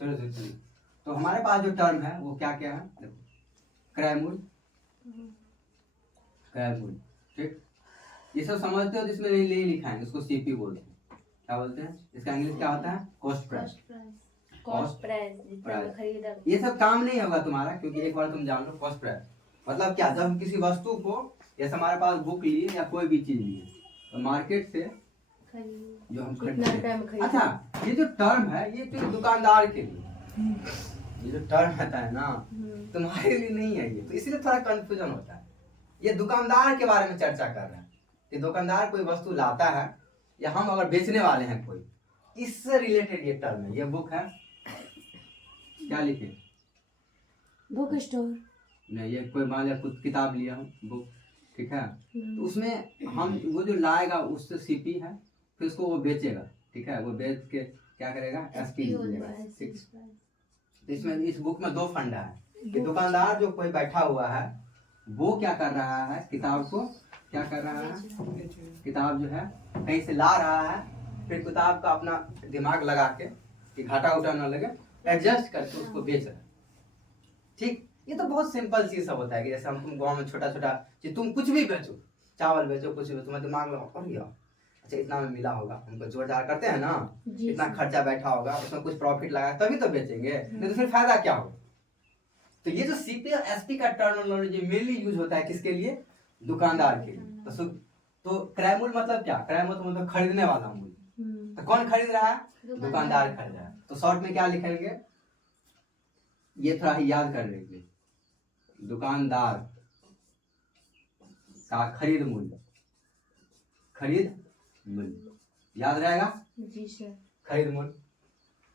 शुरू से चलिए। तो हमारे पास जो टर्म है वो क्या क्या है, देखो क्रय मूल्य, क्रय मूल्य, ठीक। ये सब समझते हो, जिसमें ले लिखा है उसको सीपी बोलते हैं। क्या बोलते हैं इसका इंग्लिश क्या होता है, कॉस्ट प्राइस, कॉस्ट प्राइस। ये सब काम नहीं होगा तुम्हारा, क्योंकि एक बार तुम जान लो कॉस्ट प्राइस मतलब क्या। जब हम किसी वस्तु को, जैसे हमारे पास बुक लिए या कोई भी चीज लिए तो मार्केट से जो हम खरीदते हैं, अच्छा ये जो टर्म है ये तो दुकानदार के लिए, ये जो टर्म आता है ना तुम्हारे लिए नहीं है ये, तो इसलिए थोड़ा कंफ्यूजन होता है। ये दुकानदार के बारे में चर्चा कर रहे हैं कि दुकानदार कोई वस्तु लाता है या हम अगर बेचने वाले हैं कोई, इससे रिलेटेड ये टर्म है। ये बुक है, क्या लिखे, बुक स्टोर। नहीं, ये कोई मान लिया कुछ किताब लिया हम बुक, ठीक है, तो उसमें हम वो जो लाएगा उससे सीपी है, फिर उसको वो बेचेगा, ठीक है, वो बेच के क्या करेगा, एसपी लिखेगा, ठीक। तो इसमें इस बुक में दो फंडा है कि दुकानदार जो कोई बैठा हुआ है वो क्या कर रहा है, किताब को क्या कर रहा है, किताब जो है कहीं से ला रहा है, फिर किताब का अपना दिमाग लगा के कि घाटा उठा ना लगे, एडजस्ट करके उसको बेच रहा है, ठीक। ये तो बहुत सिंपल चीज सब होता है कि जैसे हम तुम गाँव में छोटा छोटा चीज, तुम कुछ भी बेचो, चावल बेचो, कुछ भी बेचो, तुम्हारे दिमाग लगाओ, अच्छा इतना में मिला होगा, हमको जोड़ जाड़ करते हैं ना, इतना खर्चा बैठा होगा, उसमें कुछ प्रॉफिट लगा तभी तो बेचेंगे, नहीं तो फिर फायदा क्या होगा। तो ये जो सीपी और एसपी का टर्मिनोलॉजी मेनली यूज होता है किसके लिए, दुकानदार के लिए। तो क्रय मूल्य मतलब क्या, क्रय मूल्य मतलब खरीदने वाला मूल्य। तो कौन खरीद रहा है, दुकानदार खरीद रहा है। तो शॉर्ट में क्या लिखेंगे, ये थोड़ा ही याद कर लेंगे, दुकानदार का खरीद मूल्य, खरीद मूल्य याद रहेगा जी सर, खरीद मूल्य,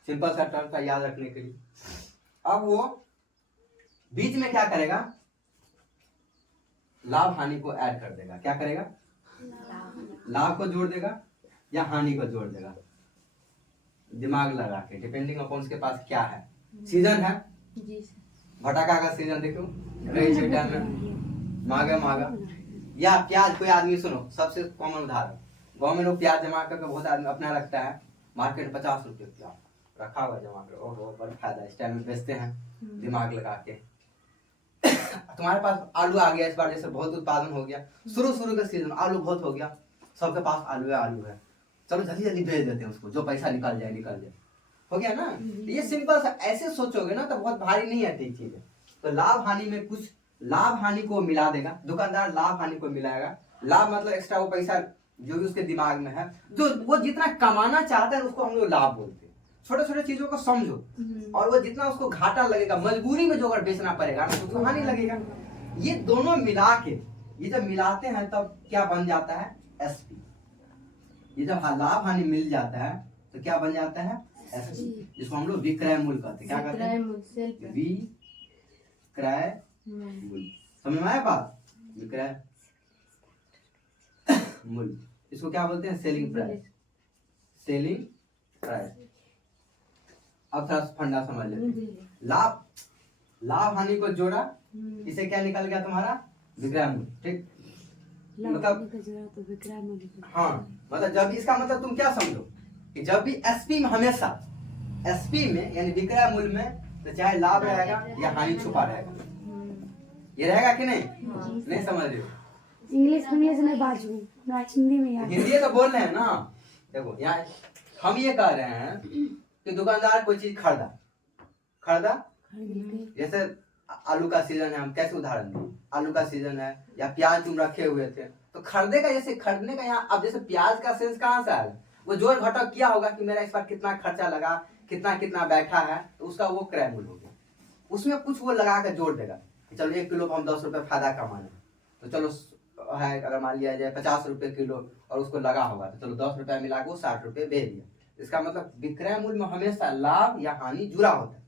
सिंपल सा टर्म का याद रखने के लिए। अब वो बीच में क्या करेगा, लाभ हानि को ऐड कर देगा, क्या करेगा, लाभ को जोड़ देगा या हानि को जोड़ देगा, दिमाग लगा के, डिपेंडिंग अपॉन उसके पास क्या है। सीजन है जी सर, भटाका का सीजन, देखो रही छे टाइम में मांगा मांगा, या प्याज, कोई आदमी सुनो सबसे कॉमन उदाहरण, गाँव में लोग प्याज जमा करके बहुत आदमी अपना रखता है, मार्केट 50 रुपये प्याज रखा हुआ जमा कर, और बड़ा फायदा इस टाइम में बेचते हैं दिमाग लगा के। तुम्हारे पास आलू आ गया इस बार, जैसे बहुत उत्पादन हो गया, शुरू का सीजन आलू बहुत हो गया, सबके पास आलू है, चलो जल्दी जल्दी भेज देते हैं उसको, जो पैसा निकल जाए, हो गया ना। ये सिंपल सा ऐसे सोचोगे ना तो बहुत भारी नहीं आती चीज है। तो लाभ हानि में कुछ लाभ हानि को मिला देगा दुकानदार, लाभ हानि को मिलाएगा। लाभ मतलब एक्स्ट्रा वो पैसा जो भी उसके दिमाग में है, जो वो जितना कमाना चाहता है उसको हम लोग लाभ बोलते हैं। छोटे छोटे चीजों को समझो, और वो जितना उसको घाटा लगेगा, मजबूरी में जो अगर बेचना पड़ेगा ना तो हानि लगेगा। ये दोनों मिला के, ये जब मिलाते हैं तब क्या बन जाता है, एसपी। ये जब लाभ हानि मिल जाता है तो क्या बन जाता है, एसपी, जिसको हम लोग विक्रय मूल्य कहते हैं। क्या कहते हैं, विक्रय मूल्य। समझ में आया बात, विक्रय मूल्य, इसको क्या बोलते हैं, सेलिंग प्राइस, सेलिंग प्राइस। अब थोड़ा फंडा समझ लेते हैं। लाभ हानि को जोड़ा, इसे क्या निकल गया तुम्हारा, विक्रय मूल्य, ठीक। मतलब हाँ, मतलब जब इसका मतलब तुम क्या समझो कि जब भी एसपी में, हमेशा एसपी में यानी विक्रय मूल्य में, तो चाहे लाभ रहेगा या हानि छुपा रहेगा, ये रहेगा कि नहीं, नहीं समझ रहे हो। इंग्लिश में बाजू, हिंदी में यार, हिंदी तो बोल रहे हैं ना। देखो यहाँ हम ये कह रहे हैं कि दुकानदार कोई चीज खरीदा, जैसे आलू का सीजन है, हम कैसे उदाहरण दें, आलू का सीजन है या प्याज तुम रखे हुए थे तो खरीदेगा। जैसे खरीदने का यहाँ, अब जैसे प्याज का सेंस कहाँ से आया, वो जोड़ घटाव किया होगा कि मेरा इस बार कितना खर्चा लगा, कितना बैठा है, तो उसका वो क्रय मूल्य हो गया। उसमें कुछ वो लगा कर जोड़ देगा कि चलो 1 किलो हम 10 रुपये फायदा कमाने, तो चलो है, अगर मान लिया जाए 50 रुपये किलो और उसको लगा होगा तो चलो 10 रुपया मिला के वो 60 रुपये भेज दिया। इसका मतलब विक्रय मूल्य में हमेशा लाभ या हानि जुड़ा होता है।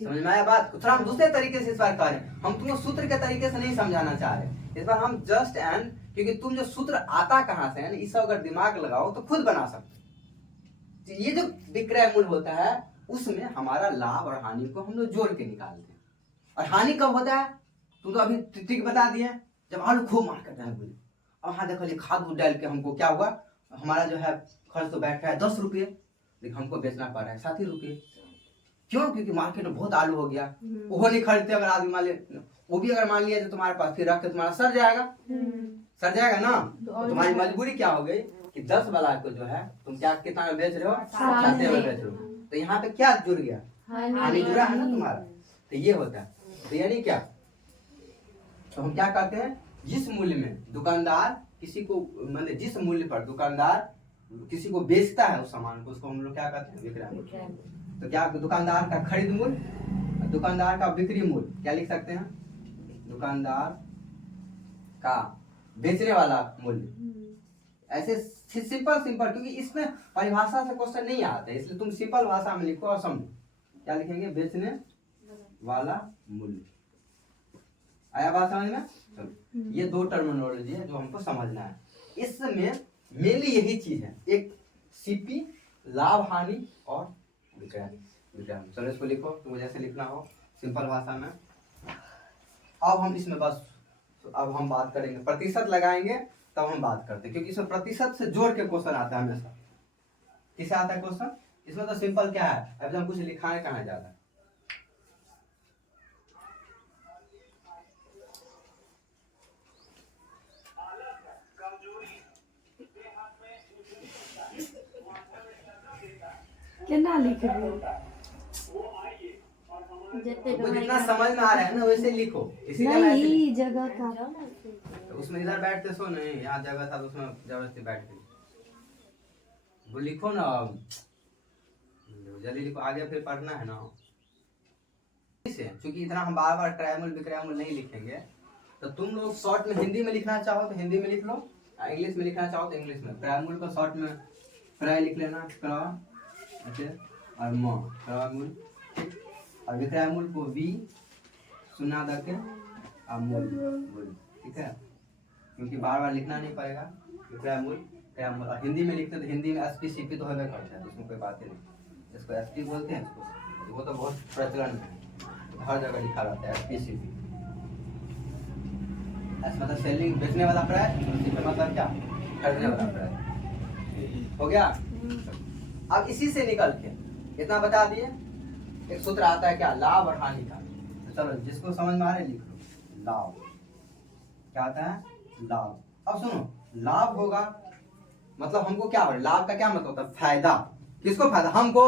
समझ में आया बात, थोड़ा हम दूसरे तरीके से इस बार कह रहे हैं, हम तुमको सूत्र के तरीके से नहीं समझाना चाह रहे इस बार, हम जस्ट एंड, क्योंकि तुम जो सूत्र आता कहाँ से है, इस अगर दिमाग लगाओ तो खुद बना सकते। तो ये जो विक्रय मूल्य होता है उसमें हमारा लाभ और हानि को हम लोग जोड़ के निकालते हैं। और हानि कब होता है, तुम तो अभी ठीक बता दिए, जब आलू खूब मार्केट में बोले, और हाँ देखो खाद डाल के हमको क्या हुआ, हमारा जो है खर्च तो बैठ रहा है 10 रुपये, लेकिन हमको बेचना पड़ रहा है 60 रुपये। क्यों? क्योंकि मार्केट में बहुत आलू हो गया, वो नहीं खरीदते। अगर आदमी मान लिया, वो भी अगर मान लिया तो तुम्हारे पास, फिर रख के तुम्हारा सर जाएगा, सर जाएगा ना। तो तुम्हारी मजबूरी क्या हो गई कि 10 वाला को जो है तुम क्या कितना में बेच रहे हो, 60 में बेच रहे हो। तो यहाँ पे क्या जुड़ गया, हानि जुड़ा है ना तुम्हारा। तो ये होता है। तो यानी क्या, तो हम क्या कहते हैं, जिस मूल्य में दुकानदार किसी को, मतलब जिस मूल्य पर दुकानदार किसी को बेचता है उस सामान को, उसको हम लोग क्या कहते हैं, विक्रय मूल्य। तो क्या दुकानदार का खरीद मूल्य, दुकानदार का बिक्री मूल्य, क्या लिख सकते हैं, दुकानदार का बेचने वाला मूल्य। ऐसे सिंपल, क्योंकि इसमें परिभाषा से क्वेश्चन नहीं आता है, इसलिए तुम सिंपल भाषा में लिखो और समझो। क्या लिखेंगे, बेचने वाला मूल्य। आया बात समझ में? चलो, ये 2 टर्मिनोलॉजी है जो हमको समझना है। इसमें मेनली यही चीज है, एक सीपी, लाभ हानि और विक्रय। चलो इसको लिखो, तुम जैसे लिखना हो सिंपल भाषा में। अब हम इसमें बस, अब हम बात करेंगे, प्रतिशत लगाएंगे तब हम बात करते हैं, क्योंकि इसमें प्रतिशत से जोड़ के क्वेश्चन आता है हमेशा। किसे आता है क्वेश्चन? इसमें तो सिंपल क्या है, अब हम कुछ लिखाएं कहाँ ज्यादा। क्या लिख रहे हो? वो जितना समझ में आ रहा है ना वैसे लिखो, इसीलिए नहीं जगह का, तो उसमें इधर बैठते सो नहीं, यहाँ जगह था तो उसमें जबरदस्ती बैठ गई। वो लिखो ना, जल्दी लिखो, आगे फिर पढ़ना है ना। क्योंकि इतना हम बार बार ट्रायमूल विक्रयमूल नहीं लिखेंगे, तो तुम लोग शॉर्ट में हिंदी में लिखना चाहो तो हिंदी में लिख लो, इंग्लिश में लिखना चाहो तो इंग्लिश में। ट्रायमूल को शॉर्ट में प्राय लिख लेना, और म ट्रायमूल, और विक्रयमूल को वी सुना दे और मूल, ठीक है, क्योंकि बार बार लिखना नहीं पड़ेगा। विक्रयमूल, ट्रायमूल, और हिंदी में लिखते तो हिंदी में एसपी सीपी तो होगा करता है, तो उसमें कोई बात नहीं। इसको एसपी बोलते हैं, इसको वो तो बहुत प्रचलन है, हर जगह लिखा रहता है एसपी सीपी। एस मतलब सेलिंग, बेचने वाला प्राइस, सीपी मतलब क्या, खरीदने वाला प्राइस। हो गया? अब इसी से निकल के इतना बता दिए, एक सूत्र आता है क्या, लाभ और हानि का। तो चलो जिसको समझ में आ रहा है लिख लो, लाभ क्या आता है, लाभ। अब सुनो, लाभ होगा मतलब हमको क्या हो, लाभ का क्या मतलब होता है, फायदा। किसको फायदा, हमको,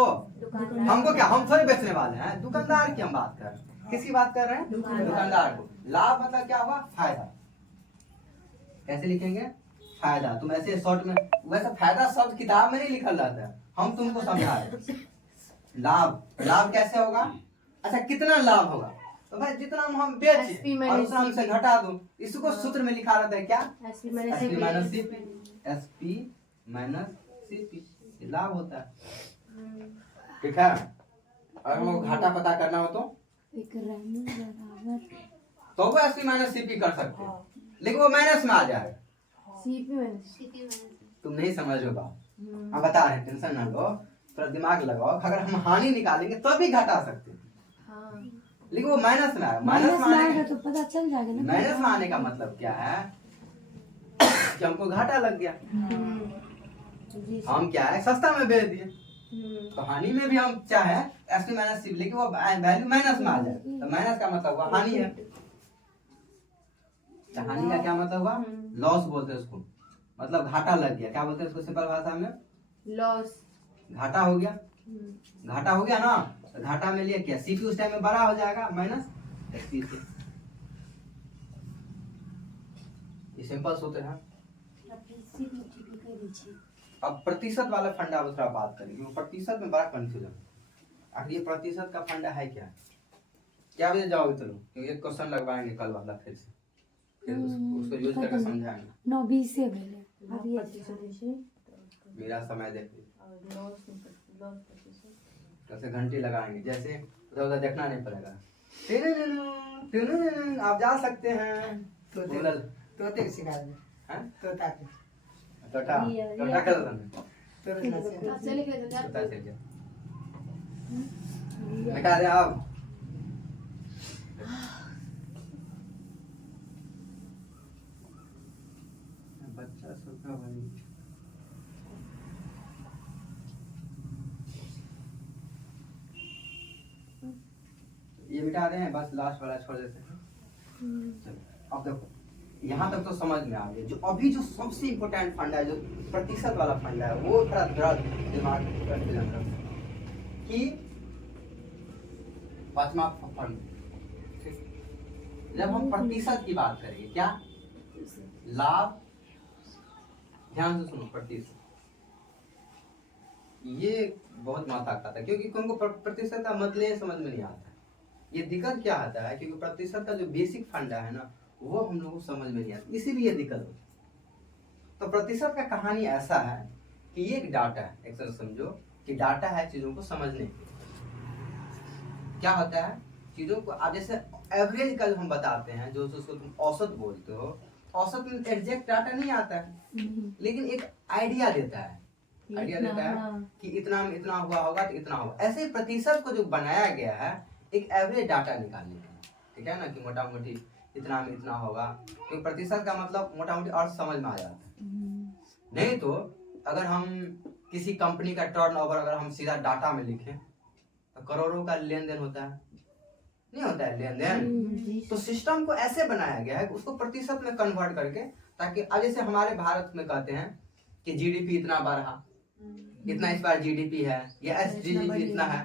हमको क्या, हम थोड़े बेचने वाले हैं, दुकानदार की हम बात कर रहे हैं। किसकी बात कर रहे हैं, दुकानदार को। लाभ मतलब क्या हुआ, फायदा। कैसे लिखेंगे, फायदा। तुम ऐसे शॉर्ट में, वैसे फायदा शब्द किताब में नहीं लिखल रहता है, हम तुमको समझा रहे। लाभ, लाभ कैसे होगा, अच्छा कितना लाभ होगा, तो भाई जितना हम बेचे और उतना हमसे घटा दो, इसको सूत्र में लिखा रहता है क्या, SP minus CP, SP minus CP, लाभ होता है। ठीक है, और हमको घाटा पता करना हो तो वो एसपी माइनस सीपी कर सकते हो, लेकिन वो माइनस में आ जाएगा। तुम नहीं समझ हो बात, हम बता रहे हैं, टेंशन ना लो, थोड़ा दिमाग लगाओ। अगर हम हानि निकालेंगे तो भी घटा सकते हैं, लेकिन वो माइनस में आएगा। माइनस में आएगा तो पता चल जाएगा ना। माइनस में आने का मतलब क्या है कि हमको घाटा लग गया, हम क्या है सस्ता में बेच दिए। तो हानि में भी हम चाहे एसपी माइनस सीपी, लेकिन वो वैल्यू माइनस में आ जाए, तो माइनस का मतलब हुआ हानि है। हानि का क्या मतलब हुआ, लॉस बोलते हैं उसको, मतलब घाटा लग गया। क्या बोलते हैं उसको सिंपल भाषा में, लॉस, घाटा हो गया। घाटा हो गया ना, तो घाटा में लिए क्या, सीपी उस टाइम में बड़ा हो जाएगा माइनस एसपी से। ये सिंपल सूत्र है। अब प्रतिशत वाला फंडा दूसरा बात करेंगे, प्रतिशत में बड़ा कंफ्यूजन। आखिर ये प्रतिशत का फंडा है क्या, क्या बजे जाओगे चलो, क्योंकि एक क्वेश्चन लगवाएंगे कल वाला, फिर से फिर उसको यूज करके समझाएंगे। 9:20 से पहले मेरा समय देखिए, कैसे घंटी लगाएंगे, जैसे उधर उधर देखना नहीं पड़ेगा। आप जा सकते हैं, तोते सिखा दे, तोता के तोता तोता कर दो, तोता से तोता से क्या बता दे आप। बच्चा सबका भाई मिटा रहे हैं, बस लास्ट वाला छोड़ देते हैं। चलो अब देखो यहाँ तक तो समझ में आ गया। जो अभी जो सबसे इम्पोर्टेंट फंडा है, जो प्रतिशत वाला फंडा है, वो थोड़ा दिमाग में रखना कि पांचवा फंड, जब हम प्रतिशत की बात करेंगे, क्या लाभ, ध्यान से सुनो, प्रतिशत ये बहुत माथा खाता है, क्योंकि तुमको प्रतिशत का मतलब समझ में नहीं आता। ये दिक्कत क्या आता है, क्योंकि प्रतिशत का जो बेसिक फंडा है ना, वो हम लोगों को समझ में नहीं आता, इसीलिए ये दिक्कत होती है। तो प्रतिशत का कहानी ऐसा है कि ये एक डाटा है, एक तरह समझो कि डाटा है चीजों को समझने के। क्या होता है चीजों को, आप जैसे एवरेज का हम बताते हैं, जो उसको तुम औसत बोलते हो, औसत में एग्जैक्ट डाटा नहीं आता है, लेकिन एक आइडिया देता है, आइडिया देता है कि इतना में इतना हुआ होगा तो इतना होगा। ऐसे प्रतिशत को जो बनाया गया है एक एवरेज डाटा निकालने के लिए, ठीक है ना, कि मोटा मोटी इतना में इतना होगा। तो प्रतिशत का मतलब मोटा मोटी अर्थ समझ में आ जाता है। नहीं तो अगर हम किसी कंपनी का टर्नओवर अगर हम सीधा डाटा में लिखें तो करोड़ों का लेन देन होता है, नहीं होता है लेन देन। तो सिस्टम को ऐसे बनाया गया है उसको प्रतिशत में कन्वर्ट करके, ताकि अब जैसे हमारे भारत में कहते हैं कि जीडीपी इतना बढ़ा, इतना इस बार जीडीपी है, या एसजीडीपी इतना है।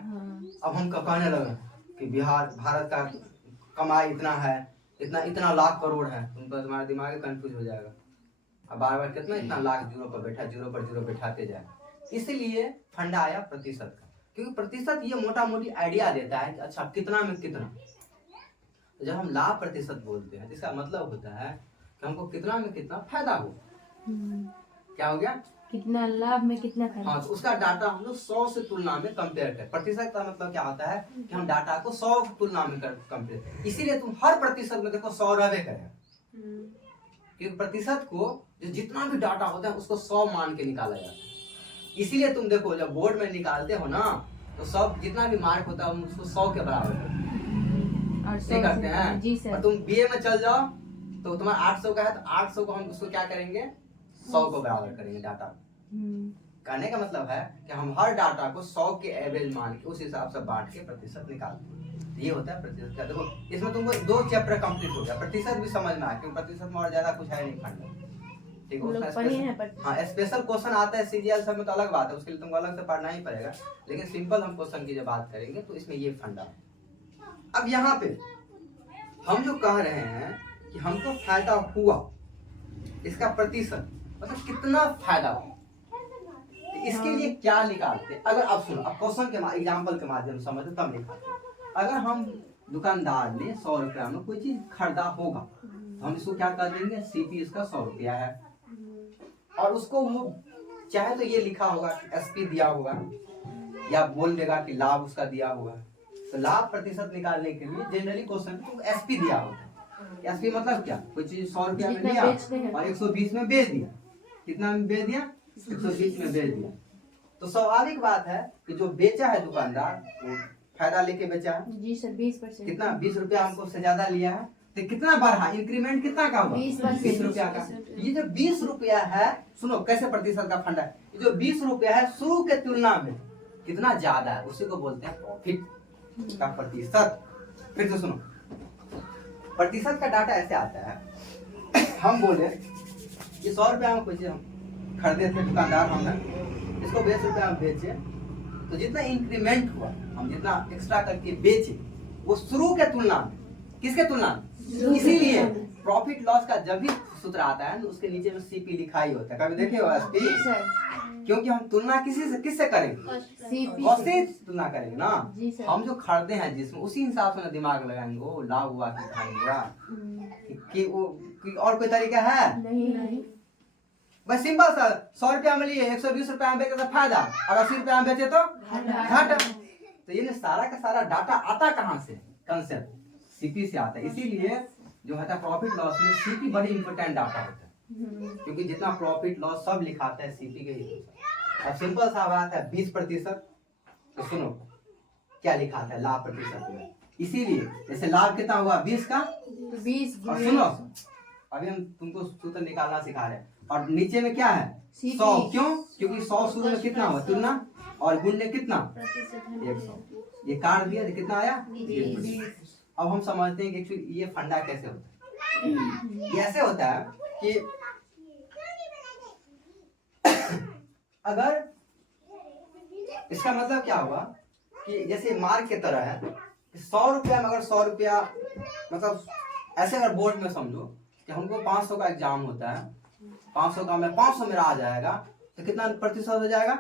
अब हम कहने लगे कि भारत का कमाई इतना है, इतना लाख करोड़ है, तुमको तुम्हारा दिमाग कंफ्यूज हो जाएगा। अब बार बार कितना इतना लाख जीरो पर बैठा, जीरो पर जीरो बैठाते जाए। इसलिए फंडा आया प्रतिशत का, क्योंकि प्रतिशत ये मोटा मोटी आइडिया देता है कि अच्छा कितना में कितना। जब हम लाभ प्रतिशत बोलते हैं, जिसका मतलब होता है कि हमको कितना में कितना फायदा हो। क्या हो गया, कितना लाभ में कितना खर्च। हाँ, तो उसका डाटा हम लोग 100 से तुलना में कंपेयर करें। प्रतिशत का मतलब क्या होता है कि हम डाटा को 100 की तुलना में कंपेयर, इसीलिए तुम हर प्रतिशत में देखो 100 रहबे करेगा, क्योंकि प्रतिशत को जो जितना भी डाटा होता है उसको 100 मान के निकाला जाता है। इसीलिए तुम देखो जब बोर्ड में निकालते हो ना, तो सब जितना भी मार्क होता है हम उसको 100 के बराबर करते हैं। जी सर। और तुम बीए में चल जाओ तो तुम्हारा 800 का है, तो 800 को हम उसको क्या करेंगे, 100 को बराबर करेंगे डाटा। कहने का मतलब है कि हम हर डाटा को 100 के एवरेज मान के उस हिसाब से बांट के प्रतिशत निकालते हैं। ये होता है प्रतिशत का। देखो इसमें तुमको 2 चैप्टर कंप्लीट हो गया, प्रतिशत भी समझ में आया, क्योंकि प्रतिशत में और ज्यादा कुछ है नहीं फंडा। ठीक है, हाँ स्पेशल क्वेश्चन आता है सीजीएल सब में तो अलग बात है, उसके लिए तुमको अलग से पढ़ना ही पड़ेगा, लेकिन सिंपल हम क्वेश्चन की जब बात करेंगे तो इसमें ये फंडा है। अब यहाँ पे हम जो कह रहे हैं कि हमको फायदा हुआ, इसका प्रतिशत मतलब कितना फायदा हुआ, तो इसके लिए क्या निकालते। अगर आप सुनो, अब क्वेश्चन के एग्जाम्पल के माध्यम से समझो तब निकालते। अगर हम दुकानदार ने 100 रुपया में कोई चीज खरीदा होगा, तो हम इसको क्या कर देंगे, सीपी इसका 100 रुपया है, और उसको वो चाहे तो ये लिखा होगा एसपी दिया होगा, या बोल देगा कि लाभ उसका दिया होगा। तो लाभ प्रतिशत निकालने के लिए जनरली क्वेश्चन को एसपी दिया होगा। एसपी मतलब क्या, कोई चीज 100 रुपया में लिया और 120 में बेच दिया। कितना में बेच दिया, 120 में बेच दिया। तो स्वाभाविक बात है कि जो बेचा है दुकानदार वो फायदा लेके बेचा है। जी सर, 20%। कितना, 20 रुपया हमको से ज्यादा लिया है, तो कितना बढ़ा, इंक्रीमेंट कितना का हुआ, 20 रुपया का। ये जो 20 रुपया है, सुनो कैसे प्रतिशत का फंडा है, ये जो 20 रुपया है शुरू के तुलना में कितना ज्यादा है, उसी को बोलते हैं प्रॉफिट का प्रतिशत। फिर तो सुनो, प्रतिशत का डाटा ऐसे आता है, हम बोले कि 100 रुपया में कोई चीज हम खरीदे थे, दुकानदार हमने इसको 20 रुपया में बेचे, तो जितना इंक्रीमेंट हुआ, हम जितना एक्स्ट्रा करके बेचे, वो शुरू के तुलना में, किसके तुलना में, इसीलिए प्रॉफिट लॉस का जब भी सूत्र आता है तो उसके नीचे में सीपी लिखा ही होता है। कभी देखे हो एसपी, क्योंकि हम तुलना किससे करेंगे, से तुलना करेंगे ना। हम जो खरीदे हैं जिसमें, उसी हिसाब से दिमाग लगाएंगे, वो लाभ हुआ कि हानि हुआ, कि वो और कोई तरीका है नहीं। बस सिंपल सा, 100 रुपया में लिए 120 रुपया में बेचे तो फायदा, और 80 रुपया में बेचे तो घाटा। तो ये सारा का सारा डाटा आता कहाँ से, कंसेप्ट सीपी से आता है। इसीलिए जो होता है प्रॉफिट लॉस में सीपी बड़ी इंपॉर्टेंट डाटा होता है, क्योंकि जितना प्रॉफिट लॉस सब लिखाता है सीपी के ही। अब सिंपल सा बात है 20%, तो सुनो क्या लिखाता है लाभ प्रतिशत में। इसीलिए जैसे लाभ कितना हुआ 20 का, 20। और सुनो अभी हम तुमको सूत्र निकालना सिखा रहे हैं, और नीचे में क्या है 100। क्यों, क्योंकि 100 शुरू में कितना हुआ तुलना, और गुण ने कितना प्रतिशत 100, ये काट दिया तो कितना आया 20%। अब हम समझते हैं कि एक्चुअली ये फंडा कैसे होता है। ये ऐसे होता है कि अगर इसका मतलब क्या हुआ कि जैसे मार्क की तरह है, 100 रुपया में अगर 100 रुपया मतलब ऐसे अगर बोर्ड में समझो कि हमको 500 का एग्जाम होता है, 500 का में 500 मेरा आ जाएगा तो कितना प्रतिशत हो जाएगा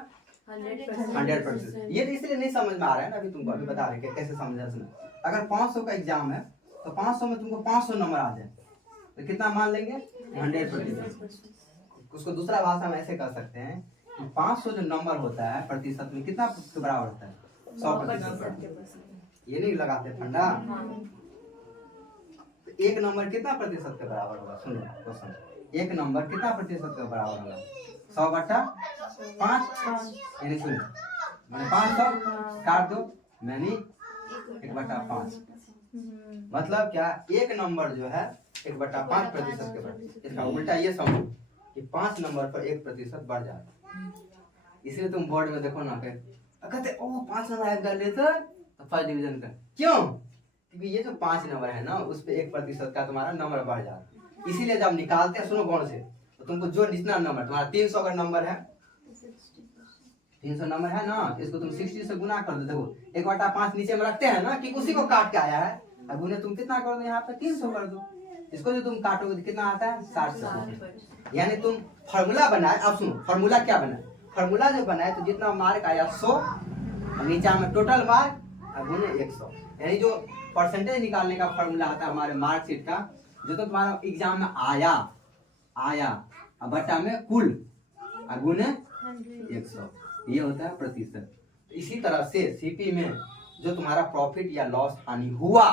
100%। ये तो इसलिए नहीं समझ में आ रहा है ना, अभी तुमको अभी बता रहे हैं कि कैसे समझा सुना। अगर 500 का एग्जाम है तो 500 में तुमको 500 नंबर आ जाए तो कितना मान लेंगे 100%। उसको दूसरा भाषा में ऐसे कर सकते हैं कि 500 जो नंबर होता है प्रतिशत में कितना के बराबर होता है 100%। ये नहीं लगाते फंडा। तो एक नंबर कितना प्रतिशत के बराबर होगा, सुनो क्वेश्चन, एक नंबर कितना प्रतिशत के बराबर होगा 100/5, यानी सुनो मैंने 500 काट दो, मैंने 1/5, मतलब क्या एक नंबर जो है 1/5 प्रतिशत के बराबर। इसका उल्टा ये समझो कि 5 नंबर पर 1% बढ़ जाता है। इसलिए तुम बोर्ड में देखो ना कहते ओ 5 नंबर ऐड कर लेते तो फर्स्ट डिवीजन का, क्यों? क्योंकि ये जो 5 नंबर है ना उस पे 1% का तुम्हारा नंबर बढ़ जाता है। इसीलिए जब निकालते हैं सुनो गौर से, तो तुमको जो जितना नंबर तुम्हारा 300 अगर नंबर है, 300 नंबर है ना, इसको तुम 60 से गुना कर दो। देखो 1/5 नीचे में रखते हैं ना कि उसी को काट के आया है, अब उन्हें तुम कितना कर दो यहाँ पे 300 कर दो। इसको जो तुम काटोगे तो कितना आता है 60। यानी तुम फॉर्मूला बनाए, अब सुनो फॉर्मूला क्या बनाए, फॉर्मूला जो बनाए तो जितना मार्क आया 100 और नीचे में टोटल मार्क और गुने 100, यानी जो परसेंटेज निकालने का फॉर्मूला आता है हमारे मार्कशीट का, जो तो तुम्हारा एग्जाम में आया और बटा में कुल और गुने 100, ये होता है प्रतिशत। इसी तरह से सीपी में जो तुम्हारा प्रॉफिट या लॉस हानि हुआ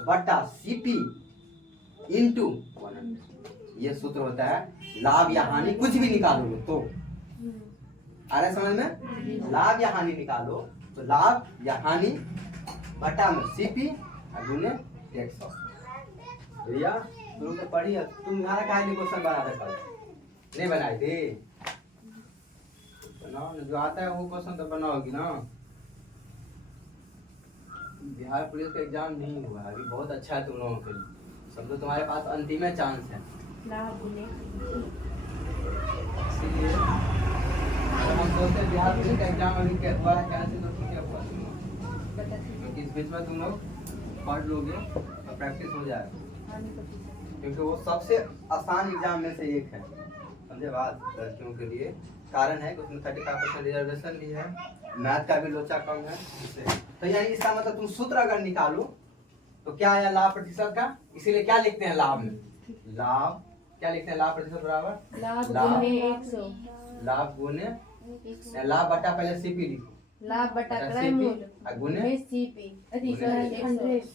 बटा सीपी इंटू 100, ये सूत्र होता है। लाभ या हानि कुछ भी निकालोगे तो आ रहा है समझ में, लाभ या हानि निकालो तो लाभ या हानि बटा में सीपी गुने 100। भैया तुम तो पढ़ी है, तुम्हारा काहे क्वेश्चन बना था कल, नहीं बनाए थे? बनाओ ना, जो आता है वो क्वेश्चन तो बनाओगी ना। बिहार पुलिस का एग्जाम नहीं हुआ अभी, बहुत अच्छा है तुम लोगों के लिए, समझो तुम्हारे पास अंतिम चांस है। इसीलिए हम सोचते हैं बिहार पुलिस का एग्जाम अभी क्या हुआ है कैसे, तो ठीक है हुआ, क्योंकि इस बीच में तुम लोग पढ़ लोगे और प्रैक्टिस हो जाएगा, क्योंकि वो सबसे आसान एग्जाम में से एक है, समझे बात। लड़कियों के लिए कारण है कि उसमें 35% रिजर्वेशन भी है, मैथ का भी लोचा कम है इससे। तो यानी इसका मतलब तुम सूत्र अगर निकालो तो क्या आया लाभ प्रतिशत का, इसीलिए क्या लिखते हैं लाभ में, लाभ क्या लिखते हैं, लाभ प्रतिशत बराबर लाभ गुने लाभ बटा पहले सीपी लिखो, लाभ बटा क्रय मूल्य गुने सीपी।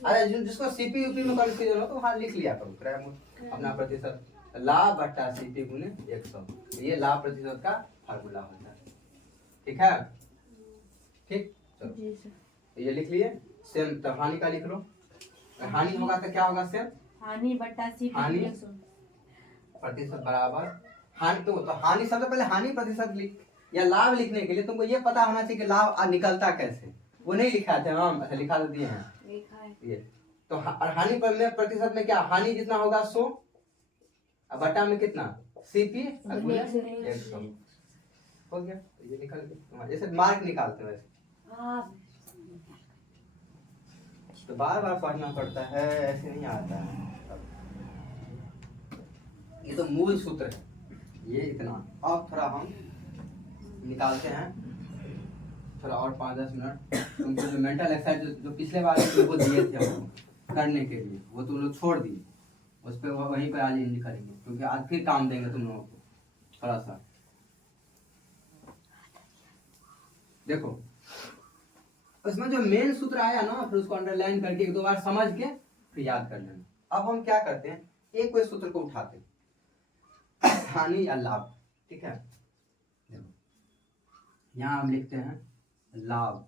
अरे जिसको सीपी यूपी में कंफ्यूजन हो तो वहाँ लिख लिया करो क्रय मूल्य अपना प्रतिशत, लाभ बटा सीपी गुने 100, ये लाभ प्रतिशत का फार्मूला होता है। ठीक है, ठीक चलो तो ये लिख लिए। सेम तब हानि का लिख लो, हानि होगा तो क्या होगा सेम हानि बटा सीपी हानि प्रतिशत बराबर हानि, तो हानि सबसे पहले हानि प्रतिशत लिख, या लाभ लिखने के लिए तुमको ये पता होना चाहिए कि लाभ निकलता कैसे, वो नहीं लिखा थे हम, अच्छा लिखा तो दिए हैं ये। तो हानि पर में प्रतिशत में क्या, हानि जितना होगा 100 और बटा में कितना सीपी 100 हो गया, तो ये निकल गया। जैसे मार्क निकालते हैं वैसे, तो बार बार पढ़ना पड़ता है, ऐसे नहीं आता है। ये तो मूल सूत्र है, ये इतना। अब थोड़ा हम निकालते हैं, थोड़ा और 5-10 मिनट। तुमको जो मेंटल एक्सरसाइज जो पिछले बार वो दिए थे हमको करने के लिए, वो तुम लोग छोड़ दिए, उस पर वहीं पर आज इंज करेंगे, क्योंकि आज फिर काम देंगे तुम लोगों को थोड़ा सा। देखो उसमें जो मेन सूत्र आया ना, फिर उसको अंडरलाइन करके 1-2 बार समझ के फिर याद कर लेना। अब हम क्या करते हैं, एक कोई सूत्र को उठाते हैं, हानि या लाभ, ठीक है। देखो यहाँ हम लिखते हैं लाभ,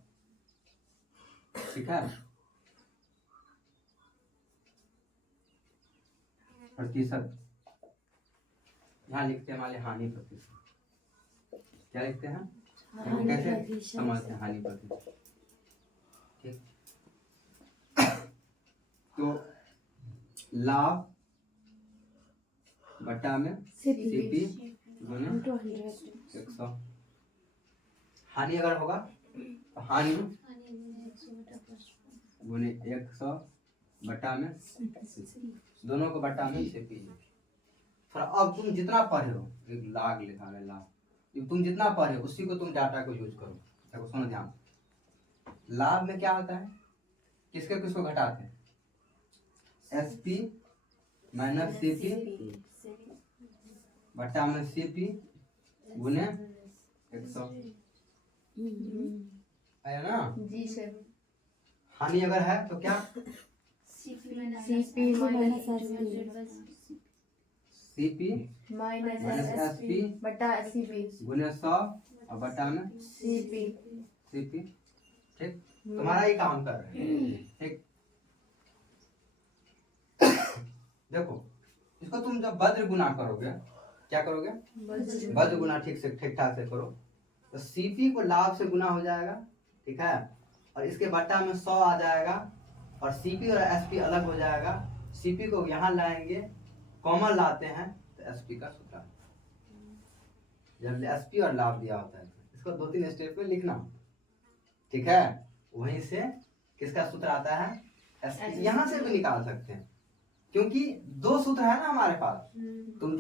ठीक है, प्रतिशत, यहाँ लिखते हैं हमारे हानि प्रतिशत, क्या लिखते हैं वो कैसे समझते हैं हानि प्रतिशत। ठीक, तो लाभ बटा में सीपी गुने 100। हानि अगर होगा तो हानि गुने 100 बटा में दोनों को बटा में सीपी। थोड़ा अब तुम जितना पढ़े हो, एक लाग लिखा है लाभ, तुम जितना पढ़े हो उसी को तुम डाटा को यूज करो। देखो सुनो ध्यान, लाभ में क्या होता है, किसके किसको घटाते हैं, एसपी माइनस सीपी बटा में सीपी गुने 100 है ना। जी सर। हानि अगर है तो क्या, CP minus CP minus SP बटा सीपी गुने 100 और बटा में सीपी। सीपी। ठीक, तुम्हारा ही काम कर रहे हैं। ठीक, देखो इसको तुम जब वज्र गुना करोगे, क्या करोगे, वज्र गुना ठीक से ठीक ठाक से करो तो सीपी को लाभ से गुना हो जाएगा। ठीक है, और इसके बट्टा में 100 आ जाएगा और सीपी और एसपी अलग हो जाएगा। सीपी को यहाँ लाएंगे, कॉमन लाते हैं तो एसपी का सूत्र है। जब एसपी और लाभ दिया होता है इसको 2-3 स्टेप में लिखना। ठीक है, वहीं से किसका सूत्र आता है, एसपी। यहाँ से भी निकाल सकते हैं क्योंकि 2 सूत्र है ना हमारे पास। तुम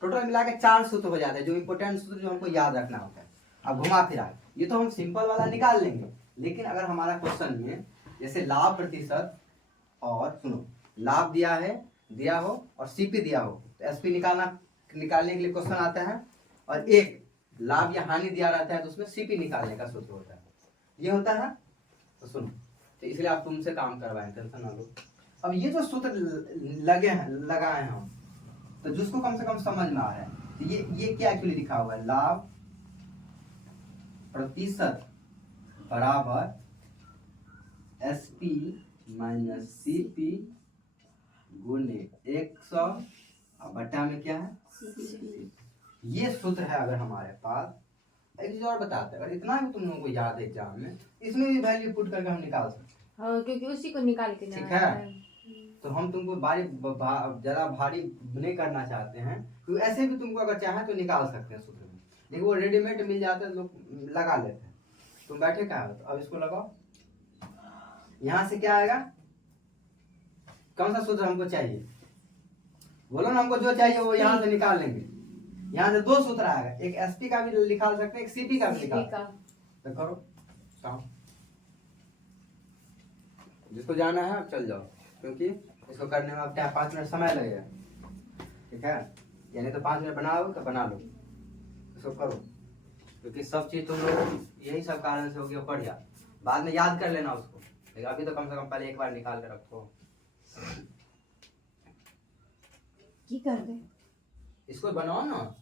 टोटल मिला के 4 सूत्र हो जाते हैं, जो इम्पोर्टेंट सूत्र जो हमको याद रखना होता है। अब घुमा फिरा ये तो हम सिंपल वाला निकाल लेंगे, लेकिन अगर हमारा क्वेश्चन में जैसे लाभ प्रतिशत और सुनो लाभ दिया हो और सीपी दिया हो तो एसपी निकालने के लिए क्वेश्चन आता है, और एक लाभ या हानि दिया रहता है तो उसमें सीपी निकालने का सूत्र होता है। ये होता है तो सुनो, तो इसलिए आप तुमसे काम करवाएं, टेंशन ना लो। अब ये जो सूत्र लगाए हैं हम, तो जिसको कम से कम समझ में आ रहा है, तो ये क्या एक्चुअली लिखा हुआ है, लाभ प्रतिशत बराबर एसपी माइनस सीपी गुने 100 और बटा में क्या है सीपी। ये सूत्र है अगर हमारे पास। एक चीज और बताते हैं, अगर इतना भी तुम लोगों को याद है एग्जाम में, इसमें भी वैल्यू पुट करके हम निकाल सकते हैं। हाँ, क्योंकि उसी को निकाल के ठीक है, तो हम तुमको ज्यादा भारी नहीं करना चाहते हैं, तो ऐसे भी तुमको अगर चाहे तो निकाल सकते हैं सूत्र में, लेकिन वो रेडीमेड मिल जाता है, लोग लगा लेते हैं। तुम बैठे कहाँ हो, तो अब इसको लगाओ। यहाँ से क्या आएगा, कौन सा सूत्र हमको चाहिए, बोलो ना, हमको जो चाहिए वो यहाँ से निकाल लेंगे। यहाँ से 2 सूत्र आएगा, एक एसपी का भी निकाल सकते हैं, एक सीपी का भी निकाल सकते हैं। तो करो काम, जिसको जाना है अब चल जाओ, क्योंकि इसको करने में अब 5 मिनट समय लगेगा। ठीक है, यानी तो 5 मिनट बनाओ तो बना लो, इसको करो, क्योंकि सब चीज तुम लोग यही सब कारण से हो गया बढ़िया, बाद में याद कर लेना उसको, लेकिन अभी तो कम से कम पहले एक बार निकाल के रखो। की कर दे, इसको बनाओ ना।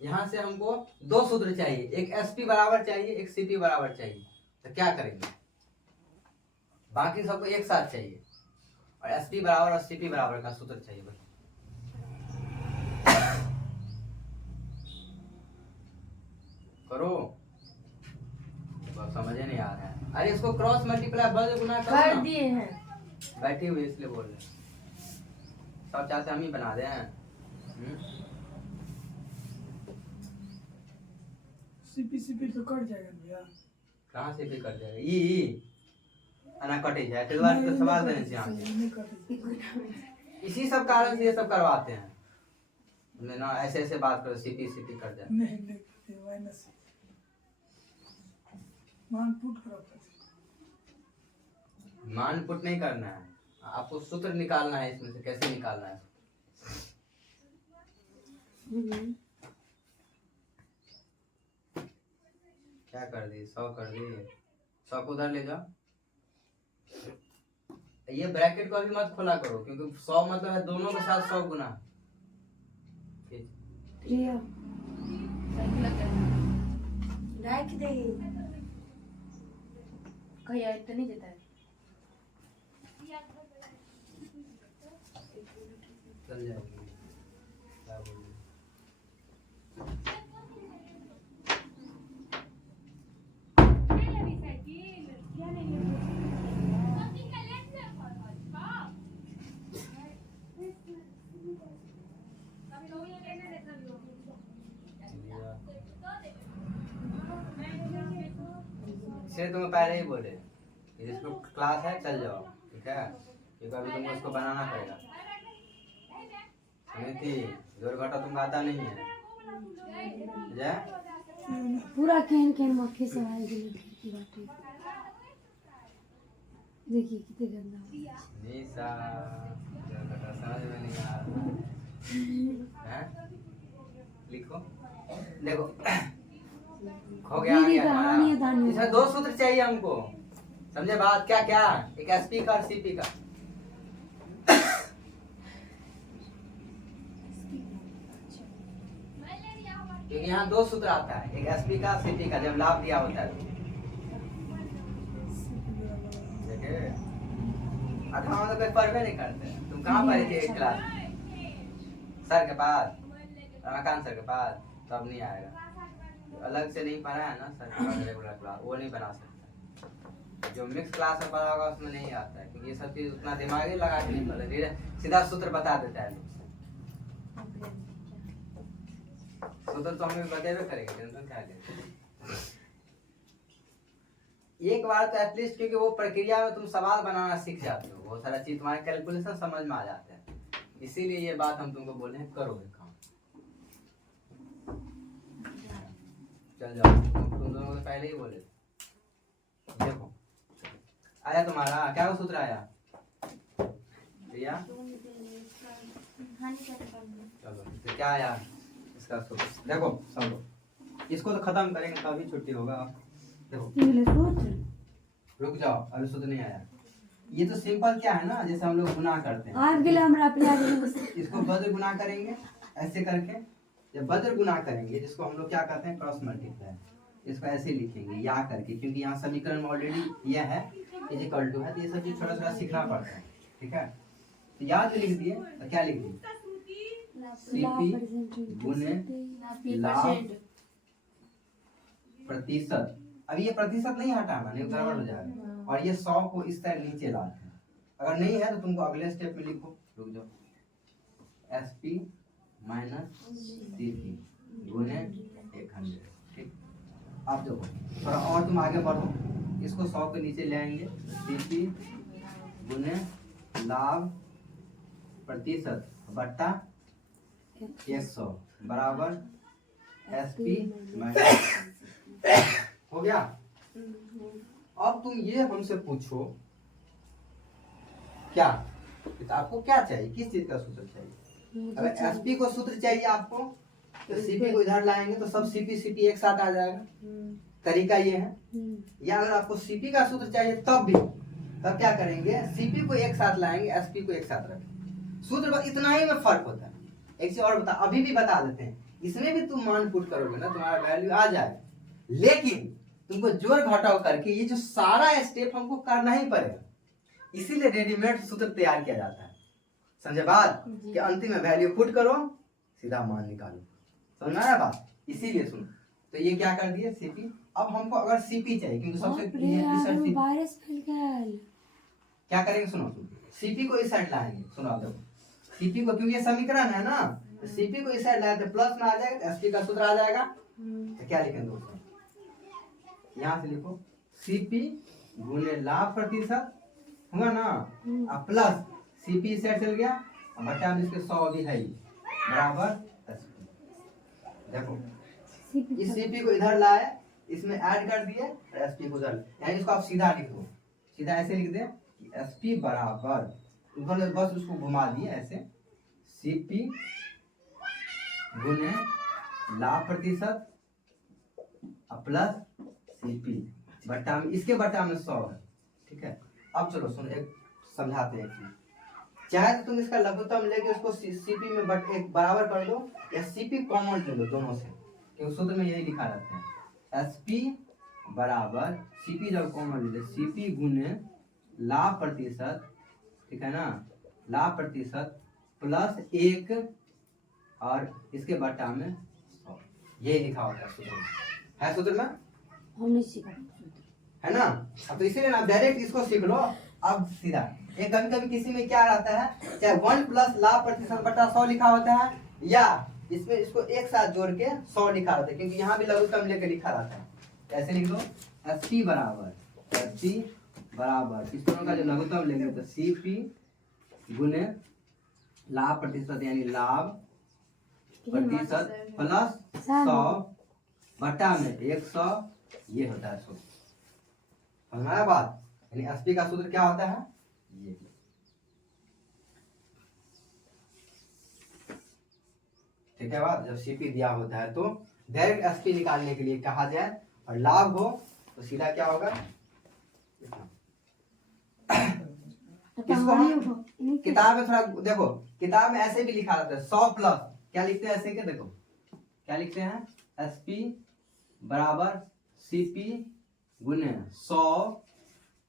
यहाँ से हमको 2 सूत्र चाहिए, एक एसपी बराबर चाहिए, एक सीपी बराबर चाहिए, तो क्या करेंगे, बाकी सबको एक साथ चाहिए, और एसपी बराबर और सीपी बराबर का सूत्र चाहिए बस। करो, बस समझे नहीं आ रहा है। अरे इसको क्रॉस मल्टीप्लाई बल गुना कर दिए हैं, बैठे हुए इसलिए बोल रहे हैं, सब चाहते हम ही बना दें। सीपी तो कट जाएगा भैया। कहाँ से भी कट जाएगा, ई अना कटे जाए, तो बार तो सवाल देने से यहाँ से इसी सब कारण से ये सब करवाते हैं ना, ऐसे बात करो, सीपी कट जाए। नहीं माइनस मान पुट करो, मान पुट नहीं करना है, आपको सूत्र निकालना है, इसमें से कैसे निकालना है। क्या कर दी, 100 कर दी, 100 को उधर ले जाओ। ये ब्रैकेट को अभी मत खोला करो, क्योंकि 100 मतलब है दोनों के साथ 100 गुना। रख दे, कहीं ऐड तो नहीं देता है। चल जाएगी, क्या बोलूं। इसलिए तुम्हें पहले ही बोले कि जिसको क्लास है चल जाओ, ठीक है, क्योंकि अभी तुमको इसको बनाना पड़ेगा। समिति जोर घटा तुमको आता नहीं है जय। पूरा केन केन मक्खी सवाल के लिए बात देखिए कितने गंदा निशा जोर घटा समझ में नहीं आ रहा है। लिखो देखो हो गया, आ दीदी गया कहानी है हमारा। इसमें 2 सूत्र चाहिए हमको, समझे बात? क्या क्या? एक एसपी का और सीपी का। क्योंकि यहाँ 2 सूत्र आता है, एक एसपी का सीपी का, जब लाभ दिया होता है। देखिए अगर हम तो कोई पढ़वे नहीं करते। तुम कहाँ पढ़े थे एक क्लास? सर के पास, रमाकांत सर के पास, तब नहीं आएगा। अलग से नहीं पढ़ा है ना सर के पास रेगुलर क्लास, वो नहीं बना सकता। जो मिक्स क्लास में पढ़ा होगा उसमें नहीं आता है, क्योंकि ये सब चीज उतना दिमाग ही लगा के नहीं पढ़े, धीरे सीधा सूत्र बता देता है। सूत्र तो हमें बतेबे करेंगे, टेंशन क्या ले। एक बार तो एटलीस्ट, क्योंकि वो प्रक्रिया में तुम सवाल बनाना सीख जाते हो, बहुत सारा चीज तुम्हारे कैलकुलेशन समझ में आ जाता है। इसीलिए ये बात हम तुमको बोले हैं, करो ये काम। चल जाओ, तुम दोनों को पहले ही बोले। देखो आया तुम्हारा क्या वो सूत्र आया भैया? चलो तो क्या आया इसका सूत्र? देखो समझो, इसको तो खत्म करेंगे तभी छुट्टी होगा। देखो रुक जाओ, अभी सूत्र नहीं आया। ये तो सिंपल क्या है ना, जैसे हम लोग गुना करते हैं, आज के लिए हमरा अपने इसको वज्र गुना करेंगे ऐसे करके। जब वज्र गुना करेंगे, जिसको हम लोग क्या कहते हैं क्रॉस मल्टीप्लाई, इसको ऐसे लिखेंगे या करके, क्योंकि यहाँ समीकरण में ऑलरेडी यह है इज इक्वल टू है, तो ये सब चीज थोड़ा थोड़ा सीखना पड़ता है, ठीक है। तो याद लिख दिए तो क्या लिख दिए? सीपी गुने लाभ प्रतिशत। अब ये प्रतिशत नहीं हटाना, नहीं गड़बड़ हो जाएगा। और ये 100 को इस तरह नीचे लाते हैं। अगर नहीं है तो तुमको अगले स्टेप में लिखो, रुक जाओ, एसपी माइनस सीपी गुने 100, ठीक। अब देखो थोड़ा और तुम आगे बढ़ो, इसको 100 के नीचे ले आएंगे, सीपी गुने लाभ प्रतिशत बट्टा 100 बराबर एसपी माइनस। हो गया। अब तुम ये हमसे पूछो क्या, तो आपको क्या चाहिए, किस चीज का सूत्र चाहिए? अगर एसपी को सूत्र चाहिए आपको, तो सीपी को इधर लाएंगे तो सब सीपी सीपी एक साथ आ जाएगा। तरीका ये है। या अगर आपको सीपी का सूत्र चाहिए तब भी, तब क्या करेंगे, सीपी को एक साथ लाएंगे, एसपी को एक साथ रखेंगे। सूत्र बस इतना ही में फर्क होता है। एक चीज और बता, अभी भी बता देते हैं, इसमें भी तुम मान पुट करोगे ना, तुम्हारा वैल्यू आ जाएगा, लेकिन तुमको जोड़ घटाव करके ये जो सारा स्टेप हमको करना ही पड़ेगा। इसीलिए रेडीमेड सूत्र तैयार किया जाता है, समझे बात? कि अंतिम में वैल्यू पुट करो, सीधा मान निकालो। समझ में आया बात? इसीलिए सुनो, तो ये क्या कर दिए सीपी। अब हमको अगर सीपी चाहिए, क्योंकि सबसे वायरस फैल गया, क्या करेंगे, सुनो सीपी को इस साइड लाएंगे। सुनो आप देखो, सीपी को, क्योंकि ये समीकरण है ना, तो सीपी को इस साइड लाए तो प्लस में आ जाएगा, एसपी का सूत्र आ जाएगा। तो क्या लिखेंगे दोस्तों, यहाँ से लिखो सीपी गुने लाभ प्रतिशत हुआ ना, अब प्लस सीपी इस साइड चल गया, और बटा में इसके 100 अभी है ही, बराबर एसपी। देखो इस सीपी को इधर लाए, इसमें ऐड कर दिए, और एसपी को उधर, यानी इसको आप सीधा लिख दो, सीधा ऐसे लिख दे कि एसपी बराबर, बस उसको घुमा दिए ऐसे, सीपी गुने लाभ प्रतिशत प्लस सीपी बट्टा में, इसके बट्टा में 100 है, ठीक है। अब चलो सुनो, एक समझाते हैं एक चीज। चाहे तो तुम इसका लघुत्तम लेके उसको सीपी में एक बराबर कर दो, या सीपी कॉमन ले लो दोनों से, क्योंकि सूत्र में यही लिखा रहता है, एसपी बराबर सीपी जब कॉमन ले लो, सीपी गुने लाभ प्रतिशत, ठीक है ना, लाभ प्रतिशत प्लस 1 और इसके बट्टा में 100, ये लिखा होता है सूत्र में, है सूत्र में, हमने सीखा है ना। अब तो इसीलिए ना डायरेक्ट इसको सीख लो। अब सीधा एक कभी कभी किसी में क्या रहता है, चाहे 1 प्लस लाभ प्रतिशत बट्टा 100 लिखा होता है, या इसमें इसको एक साथ जोड़ के 100 लिखा रहता है, क्योंकि यहाँ भी लघुत्तम लेकर लिखा रहता है। कैसे लिख दो, एसपी बराबर इस दोनों का जो लघुत्तम लेंगे तो सीपी गुने लाभ प्रतिशत यानी लाभ प्रतिशत प्लस 100 बटा में 100 ये होता है सूत्र। हमारा बात यानी एसपी का सूत्र क्या होता है ये। ठीक है बात। जब सीपी दिया होता है तो डायरेक्ट एसपी निकालने के लिए कहा जाए और लाभ हो तो सीधा क्या होगा इसको हम किताब में थोड़ा देखो, किताब में ऐसे भी लिखा रहता है 100 प्लस क्या लिखते हैं ऐसे के देखो क्या लिखते हैं एसपी बराबर सीपी गुने 100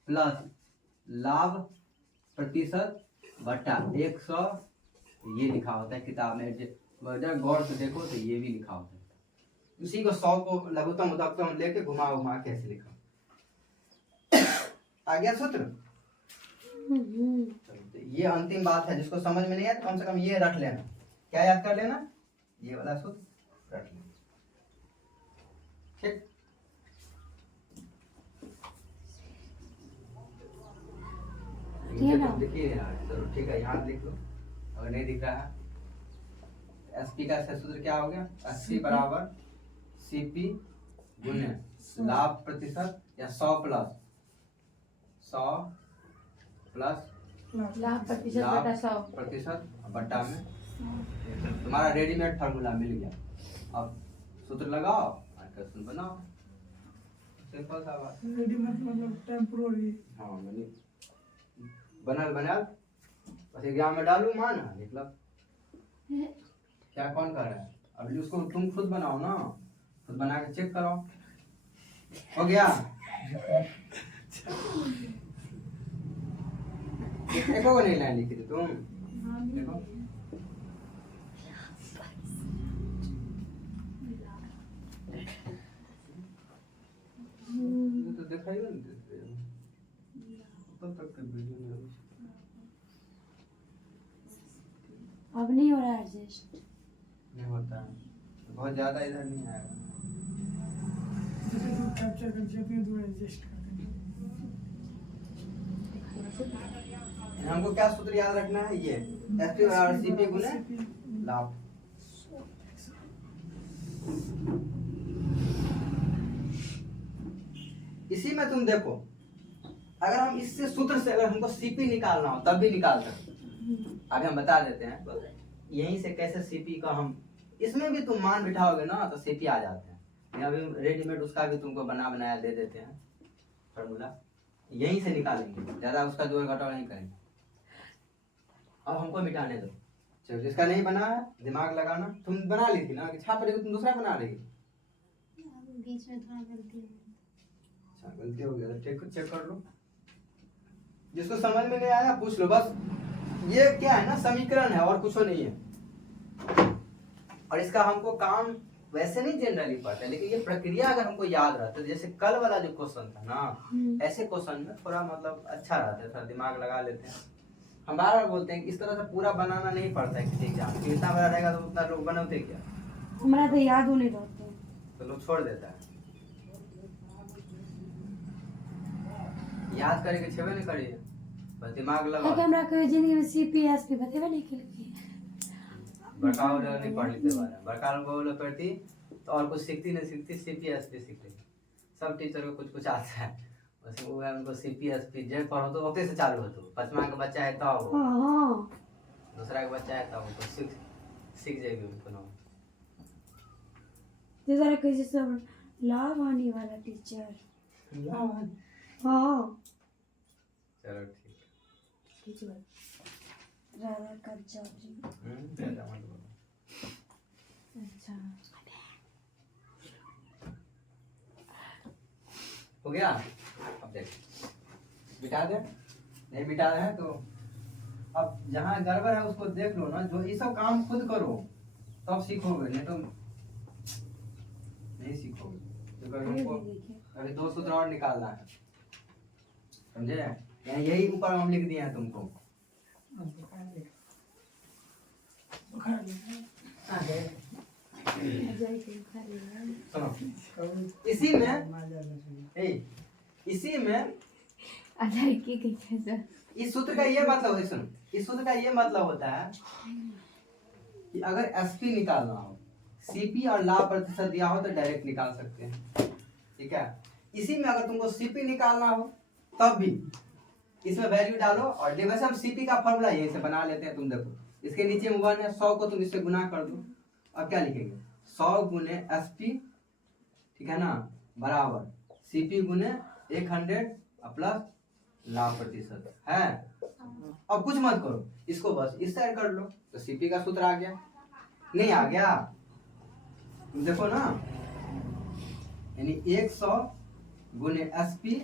प्लस लाभ प्रतिशत बटा 100 ये लिखा होता है किताब में। जब गौर से देखो तो ये भी लिखा होता है। उसी को 100 को लघुत्तम उदात्तम लेके घुमा घुमा के ऐसे लिखा। आ गया सूत्र। तो ये अंतिम बात है, जिसको समझ में नहीं आया तो कम से कम ये रख लेना। क्या याद कर लेना, ये वाला सूत्र रख लेना। ठीक, देखिए यार, चलो ठीक है, यहाँ लिख लो अगर नहीं दिख रहा है। एसपी का सूत्र क्या हो गया, एसपी बराबर सीपी गुने लाभ प्रतिशत या 100 प्लस लाभ प्रतिशत बट्टा में। तुम्हारा रेडीमेड फार्मूला मिल गया। अब सूत्र लगाओ और क्वेश्चन बनाओ। सिंपल सा बात। रेडीमेड मतलब टेम्पररी। हाँ मैंने बनल बस एग्जाम में डालू माना मतलब क्या कौन कर रहा है। अभी उसको तुम खुद बनाओ ना, खुद बना के चेक करो। हो गया। देखो नहीं लाइन लिखी थी तुम, देखो तो देखा ही नहीं तब तक वीडियो में। अब नहीं हो रहा है एडजस्ट, नहीं होता है बहुत ज्यादा, इधर नहीं आएगा। कैप्चर करके अपने दो एडजस्ट कर देंगे। हमको क्या सूत्र याद रखना है, ये एसपी और सीपी गुने लाभ। इसी में तुम देखो, अगर हम इससे सूत्र से अगर हमको सीपी निकालना हो तब भी निकाल सकते। अभी हम बता देते हैं तो यहीं से कैसे सीपी का हम, इसमें भी तुम मान बिठाओगे ना तो सीपी आ जाते हैं। अभी रेडीमेड उसका भी तुमको बनाया दे देते हैं फॉर्मूला, यहीं से निकालेंगे, ज्यादा उसका जोड़ घटाव नहीं करेंगे। अब हमको मिटाने दो, चलो जिसका नहीं बना है दिमाग लगाना। तुम बना ली थी ना कि छाप रही, तुम दूसरा बना रही। बीच में थोड़ा गलती हो गई। अच्छा गलती हो गया तो चेक कर लो। जिसको समझ में नहीं आया पूछ लो बस। ये क्या है ना, समीकरण है और कुछ नहीं है। और इसका हमको काम वैसे नहीं जनरली पड़ता है, लेकिन ये प्रक्रिया अगर हमको याद रहता है, जैसे कल वाला जो क्वेश्चन था ना, ऐसे क्वेश्चन में थोड़ा मतलब अच्छा रहता है, थोड़ा दिमाग लगा लेते हैं। हम बार बार बोलते हैं कि इस तरह से पूरा बनाना नहीं पड़ता है किसी एग्जाम, इतना बड़ा रहेगा तो उतना लोग बनाते क्या, हमारा तो याद होने रहते हैं तो लोग छोड़ देता है। याद करे के छेबे नहीं करिए, बस दिमाग लगा। हमरा कोई जिंदगी में सीपीएसपी बतेबे नहीं केलकै। बड़का वाला नहीं पढ़ लिखते बारे, बड़का वाला पढ़ती तो और कुछ सीखती नहीं सीखती, सीपीएसपी सीख रही। सब टीचर को कुछ कुछ आता है, बस वो है उनको सीपीएसपी जे पढ़ो तो ओते से चालू होतो। 5वां का बच्चा है तब, हां दूसरा का बच्चा है तब तो सीख जाएगी उनको ना। जैसा कैसे सब लाभ आने वाला टीचर। हाँ चलो ठीक, राधा का चौधरी। अच्छा हो गया। अब देख बिठा दे, नहीं बिठा रहे हैं तो अब जहाँ गड़बड़ है उसको देख लो ना। जो ये सब काम खुद करो तब सीखोगे, नहीं तो नहीं सीखोगे। तो हमको अभी 2 सूत्र और निकालना है, समझे। यही ऊपर हम लिख दिए हैं तुमको। बुखार सुनो, इसी में अजय की कैसे इस सूत्र का ये मतलब है, सुनो, इस सूत्र का ये मतलब होता है कि अगर एसपी निकालना हो, सीपी और लाभ प्रतिशत दिया हो तो डायरेक्ट निकाल सकते हैं, ठीक है। इसी में अगर तुमको सीपी निकालना हो तब भी इसमें वैल्यू डालो और वैसे हम सीपी का फॉर्मूला यहीं से बना लेते हैं। तुम देखो इसके नीचे में 1 है, 100 को तुम इससे गुना कर दो। अब क्या लिखेंगे, 100 गुने एसपी, ठीक है ना, बराबर सीपी गुने 100 प्लस लाभ प्रतिशत है। अब कुछ मत करो, इसको बस इस साइड कर लो तो सीपी का सूत्र आ गया। नहीं आ गया, तुम देखो ना, यानी 100 गुने एसपी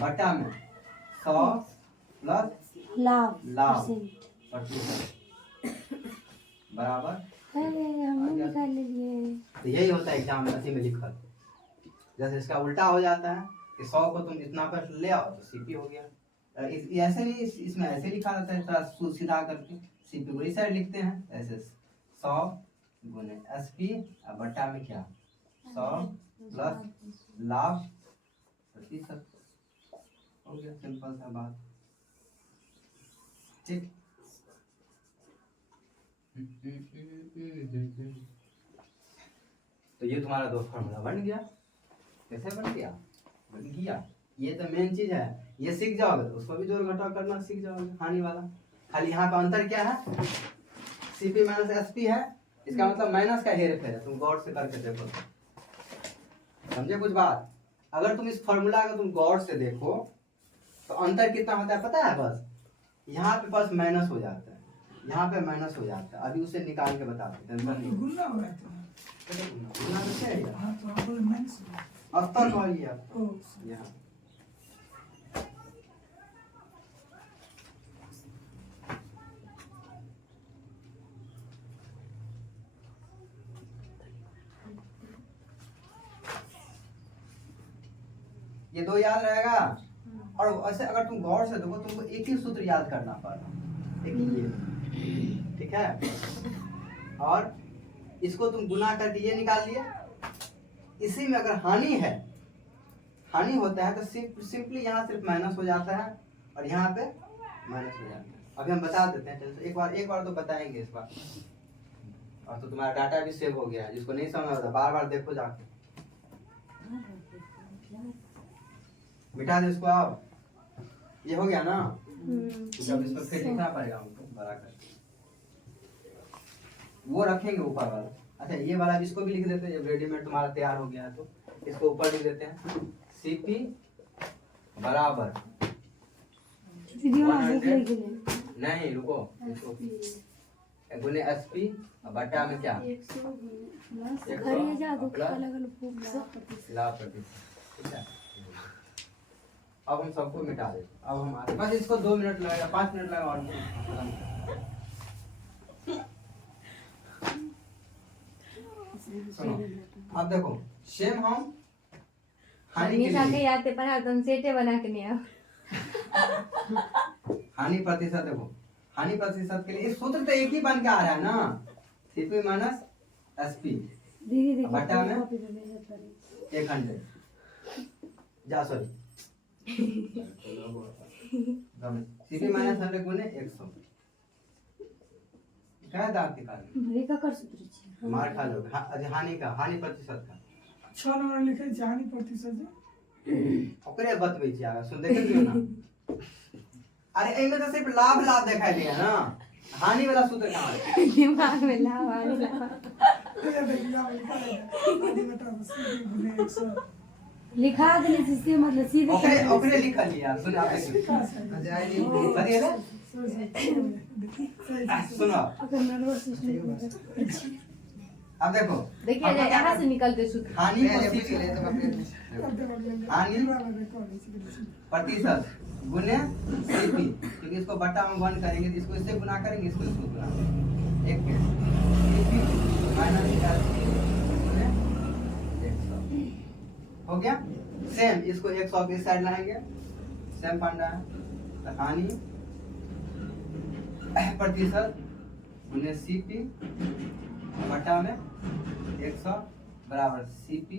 बट्टा में 100 प्लस लाभ लाभ प्रतिशत बराबर। हम निकाल लिए। तो यही होता है एग्जाम में इसी में लिखल। जैसे इसका उल्टा हो जाता है कि 100 को तुम इतना पर ले आओ तो सीपी हो गया। ऐसे नहीं, इसमें ऐसे लिखा रहता है, थोड़ा सीधा करके सीपी को इस साइड लिखते हैं ऐसे, 100 गुने एसपी बट्टा में क्या 100 प्लस लाभ प्रतिशत, हो गया, सिंपल सा बात, ठीक। तो ये तुम्हारा दो फॉर्मूला बन गया। कैसे बन गया? बन गया। ये तो मेन चीज है, ये सीख जाओगे तो उसको भी जोड़ घटाव करना सीख जाओगे, हानि वाला। खाली यहाँ का अंतर क्या है, सीपी माइनस एसपी है, इसका मतलब माइनस का हेर फेर है। तुम गौर से करके देखो, समझे कुछ बात। अगर तुम इस फॉर्मूला को तुम गौर से देखो तो अंतर कितना होता है पता है, बस यहाँ पे बस माइनस हो जाता है, यहाँ पे माइनस हो जाता है। अभी उसे निकाल के बता देते हैं। गुना हो रहा था। गुना तो क्या है? हाँ तो आप बोले माइनस हो गया। अंतर कहलिए आप ओ, यहाँ। ये दो याद रहेगा। और ऐसे अगर तुम गौर से देखो तुमको एक ही सूत्र याद करना पड़ेगा, एक ये, ठीक है। और इसको तुम गुना करके ये निकाल लिए। इसी में अगर हानि है, हानि होता है तो सिंपली यहाँ सिर्फ माइनस हो जाता है और यहाँ पे माइनस हो जाता है। अभी हम बता देते हैं, चलो एक बार तो बताएंगे इस बार। और तो तुम्हारा डाटा भी सेव हो गया है, जिसको नहीं समझ आता बार बार देखो जाके। मिटा दो इसको आप, ये हो गया ना। जब इसमें फिर लिखना पड़ेगा हमको बड़ा कर, वो रखेंगे ऊपर वाला। अच्छा ये वाला इसको भी लिख देते हैं, जब रेडीमेड तुम्हारा तैयार हो गया है तो इसको ऊपर लिख देते हैं। सीपी बराबर नहीं रुको, गुने एसपी बट्टा में क्या 100 लाभ प्रतिशत, ठीक है। अब हम सबको मिटा दे। अब हम आते, बस इसको 2 मिनट लगेगा, 5 मिनट लगेगा और अब देखो सेम हम हानि के लिए याद पढ़ा तुम सेटे बना के नहीं आओ। हानि प्रतिशत देखो, हानि प्रतिशत के लिए इस सूत्र तो एक ही बन के आ रहा है ना, सीपी माइनस एसपी बट्टा में 100 जा सॉरी सीपी माइनस 100 गुने 100 क्या दांत निकाल मार खा लोगे। हानि का, हानि प्रतिशत का 6 नंबर लिखे छै हानि प्रतिशत ओकरे बतबै छी, आगे सुन देखे दियो ना। अरे एमे तो सिर्फ लाभ लाभ दिखाई दिया ना, हानि वाला सूत्र कहां है? दिमाग में लाभ आ रहा लिखा देने से मतलब सीधे ओकरे लिख लिया। सुन आप बताइए ना, सुनो अब देखो, देखिए यहाँ से निकलते सूत्र हानि प्रतिशत गुने सीपी, क्योंकि इसको बट्टा में 1 करेंगे, इसको इससे गुना करेंगे, इसको गुना करेंगे। एक सीपी माइनस गुने 100 हो गया। सेम इसको 100 के साइड लाएंगे, सेम फंडा है। तो हानि प्रतिशत गुने सीपी बटा में 100 बराबर CP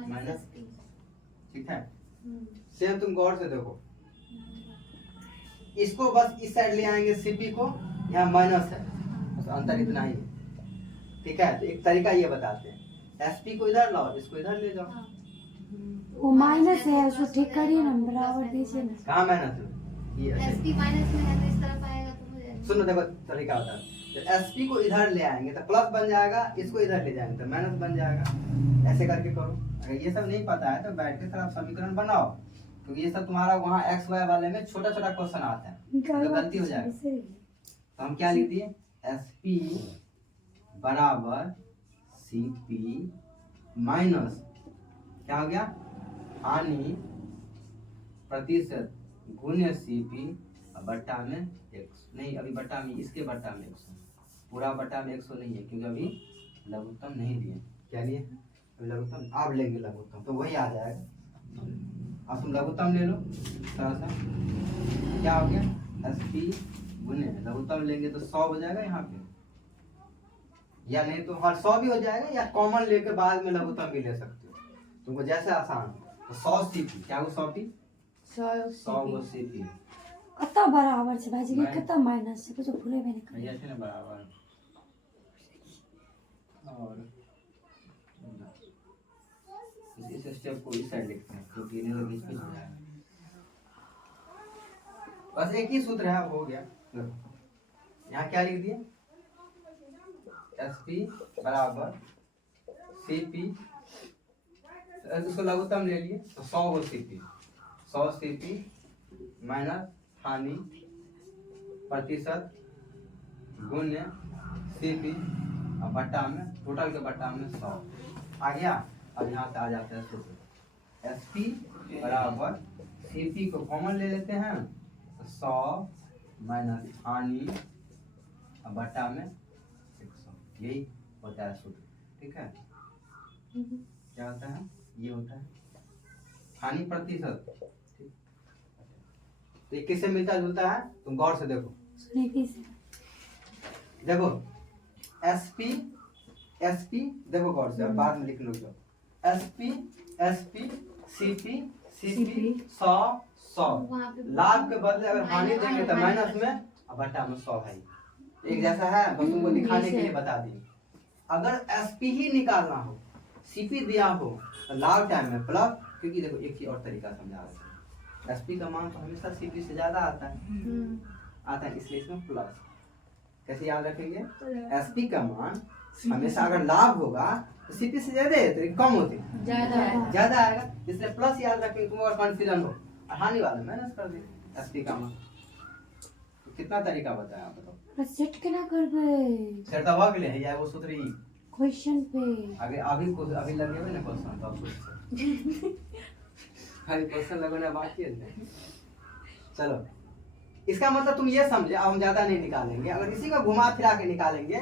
माइनस, पी। ठीक है। सेम तुम गौर से देखो, इसको बस इस साइड ले आएंगे CP को, यहाँ माइनस है, बस अंतर इतना ही है, ठीक है। तो एक तरीका ये बताते हैं, SP को इधर लाओ, इसको इधर ले जाओ। हाँ। वो माइनस है, उसको ठीक करिए ना, बराबर दीजिए ना। कहाँ माइनस है? ये ऐसे। SP माइनस में है तो इस तरफ आएगा तो हो जाएगा। सुनो देखो तरीका होता है, तो SP को इधर ले आएंगे तो प्लस बन जाएगा, इसको इधर ले जाएंगे तो माइनस बन जाएगा। ऐसे करके करो। अगर ये सब नहीं पता है तो बैठ के थोड़ा समीकरण बनाओ, क्योंकि ये सब तुम्हारा वहाँ XY वाले में छोटा छोटा क्वेश्चन आता है, तो गलती हो जाएगा। तो हम क्या लिख दिए, SP बराबर CP माइनस क्या हो गया, हानि प्रतिशत गुण्य CP बट्टा में 100, नहीं अभी बट्टा में, इसके बट्टा में 100, पूरा बट्टा में 100 नहीं है, क्योंकि अभी लघुत्तम नहीं लिए। क्या लिए? अभी लघुत्तम आप लेंगे लघुत्तम, तो वही आ जाएगा। अब तुम लघुत्तम ले लो थोड़ा सा, क्या हो गया, SP गुने लघुत्तम लेंगे तो 100 हो जाएगा यहाँ पे, या नहीं तो हर 100 भी हो जाएगा, या कॉमन लेके बाद में लघुत्तम भी ले सकते हो, तुमको जैसे आसान। तो 100 CP क्या वो 100 100 CP कता बराबर से भाई जी, कता माइनस से, कुछ भूले भी नहीं कर। भैया थे ना बराबर, और इस स्टेप को इस साइड लिखते हैं, क्योंकि इन्हें तो बीच में हो जाएगा। बस एक ही सूत्र है, हो गया। देखो यहाँ क्या लिख दिए, SP बराबर CP, इसको लघुत्तम ले लिए तो 100 CP माइनस हानि प्रतिशत गुण्य CP और बट्टा में, टोटल के बट्टा में 100 आ गया। अब यहाँ से आ जाते हैं सूत्र, SP बराबर CP को कॉमन ले लेते हैं, तो 100 माइनस हानि और बट्टा में 100, यही होता है सूत्र, ठीक है। क्या होता है, ये होता है हानि प्रतिशत, ठीक। तो ये किससे मिलता जुलता है, तुम गौर से देखो, देखो SP देखो गौर से, बाद में लिख लो। SP CP 100 वहाँ पे लाभ के बदले अगर हानि देंगे तो माइनस में, और बट्टा में 100 है, एक जैसा है, बस तुमको दिखाने के लिए बता दी। अगर SP ही निकालना हो, CP दिया हो, तो लाभ टाइम में प्लस, क्योंकि देखो एक ही और तरीका समझा रहा है, SP का मान तो हमेशा CP से ज्यादा आता है, इसलिए इसमें प्लस। कैसे याद रखेंगे, SP का मान हमेशा अगर लाभ होगा तो CP से ज्यादा है, तो कम होते ज्यादा आएगा, इसलिए प्लस याद रखेंगे। तुम अगर कॉन्फ्यूजन हो, हानि वाला माइनस कर दे SP का मान। तो कितना तरीका बताया आप बताओ, सेट केना करबे, सेट तो हो गेले है, या वो सूत्र ही क्वेश्चन पे आगे अभी लगेबे ना क्वेश्चन, तो आप सोच खाली क्वेश्चन लगाना बाकी है। चलो इसका मतलब तुम ये समझे, अब हम ज्यादा नहीं निकालेंगे, अगर इसी को घुमा फिरा के निकालेंगे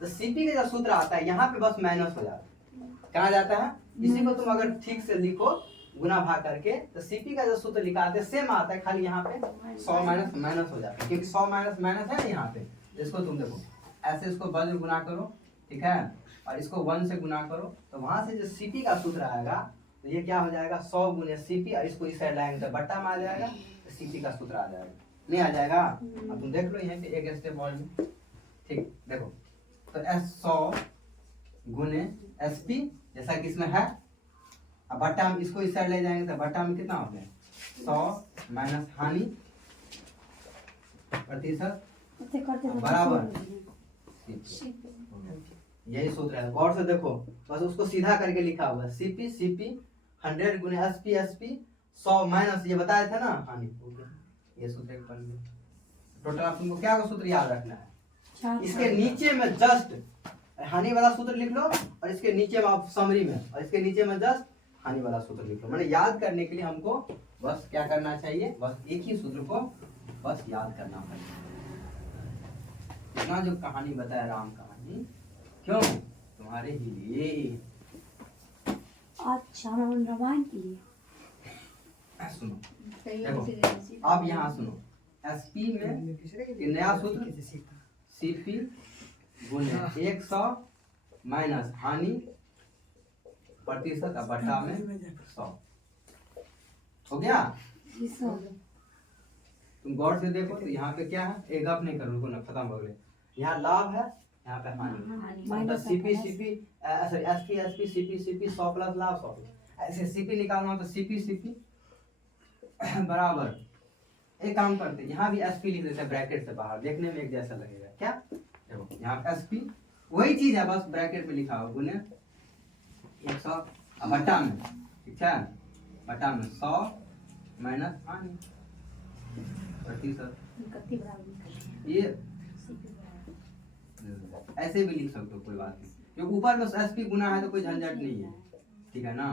तो CP का जो सूत्र आता है यहाँ पे बस माइनस हो जाता है, कहाँ जाता है, इसी को तुम अगर ठीक से लिखो गुना भाग करके, तो CP का जो सूत्र निकालते हैं सेम आता है, खाली यहाँ पे 100 माइनस हो जाता है, क्योंकि 100 माइनस है ना यहाँ पे। इसको तुम देखो ऐसे, इसको बल गुना करो, ठीक है, और इसको 1 से गुना करो, तो वहां से जो CP का सूत्र आएगा, तो ये क्या हो जाएगा 100 गुने CP, और इसको इस साइड लाएंगे तो बट्टा में आ जाएगा, तो CP का सूत्र आ जाएगा, नहीं आ जाएगा। अब तुम देख लो यहाँ पे एक स्टेप और में, ठीक। देखो तो 100 गुने SP जैसा कि इसमें है, अब बट्टा में इसको इस साइड ले जाएंगे तो बट्टा में कितना हो गया 100 माइनस हानि प्रतिशत बराबर, यही सूत्र है। गौर से देखो, बस उसको सीधा करके लिखा हुआ है, CP 100 गुने SP 100 माइनस ये बताया था ना हानि, ये सूत्र एक बन गया। टोटल आप तुमको क्या सूत्र याद रखना है, इसके नीचे में जस्ट हानि वाला सूत्र लिख लो, और इसके नीचे में आप समरी में, और इसके नीचे में जस्ट हानि वाला सूत्र लिख लो। मैंने याद करने के लिए हमको बस क्या करना चाहिए, बस एक ही सूत्र को बस याद करना पड़ेगा। इतना जो कहानी बताया राम कहानी, क्यों, तुम्हारे ही लिए। अच्छा रामायण के लिए। सुनो देखो, अब यहाँ सुनो, SP में नया सूत्र CP गुने 100 माइनस हानि प्रतिशत और बट्टा में 100। हो गया? जी सर। तुम गौर से देखो तो यहाँ पे क्या है, एक गप नहीं करो, रुको ना, खत्म हो गए। यहाँ लाभ है, यहाँ पे हानि। मतलब minus CP CP sorry SP SP CP CP 100 plus लाभ 100। ऐसे सीपी निकालना हो तो सीपी सीपी बराबर, एक काम करते हैं, यहाँ भी एसपी लिख देते हैं ब्रैकेट से बाहर, देखने में एक जैसा लगेगा। क्या देखो यहाँ एसपी वही चीज है, बस ब्रैकेट में लिखा हो गुने 100 बट्टा में, ठीक है, बट्टा में 100 माइनस हानि प्रतिशत। ये ऐसे भी लिख सकते हो, कोई बात नहीं, क्योंकि ऊपर में एसपी गुना है तो कोई झंझट नहीं है, ठीक है ना।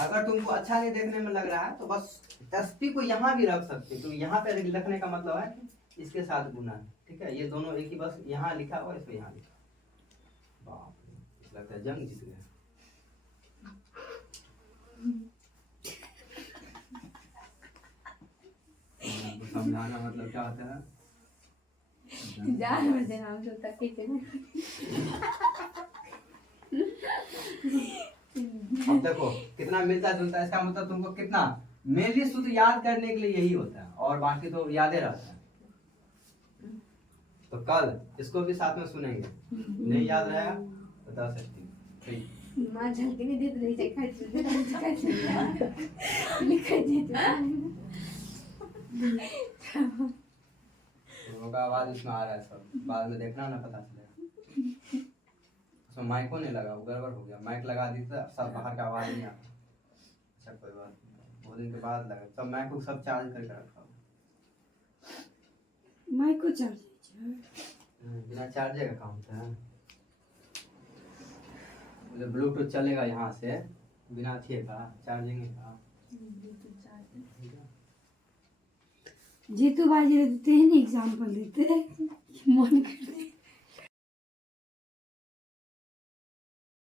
अगर तुमको अच्छा नहीं देखने में लग रहा है तो बस एसपी को यहाँ भी रख सकते हो, क्योंकि यहाँ पे लिखने का मतलब है कि इसके साथ गुना है, ठीक है। ये दोनों एक ही, बस यहाँ लिखा हुआ इसको यहाँ लिखा। बाप रे, लगता है जंग जीत गए। समझाना मतलब क्या होता है, जान बजे हम जो तक के अब देखो कितना मिलता जुलता है, इसका मतलब तुमको कितना मेनली सूत्र याद करने के लिए यही होता है, और बाकी तो यादें रहता है। तो कल इसको भी साथ में सुनेंगे, नहीं याद रहेगा बता सकती हूँ, ठीक। मां झलकी नहीं देत रही है, खर्च लिख देते तो का आवाज इसमें आ रहा है, सब बाद में देखना ना, पता चलेगा। उसमें माइको नहीं लगा, वो गड़बड़ हो गया, माइक लगा दी तो सब बाहर का आवाज नहीं आता। अच्छा कोई बात नहीं, 2 दिन के बाद लगा, सब माइक को सब चार्ज करके रखा हूँ। माइक को चार्ज बिना चार्जर का काम होता है, मतलब ब्लूटूथ चलेगा यहाँ से बिना अथिए का चार्जिंग का। जीतू भाई जी देते हैं ना एग्जाम्पल देते हैं, मन करते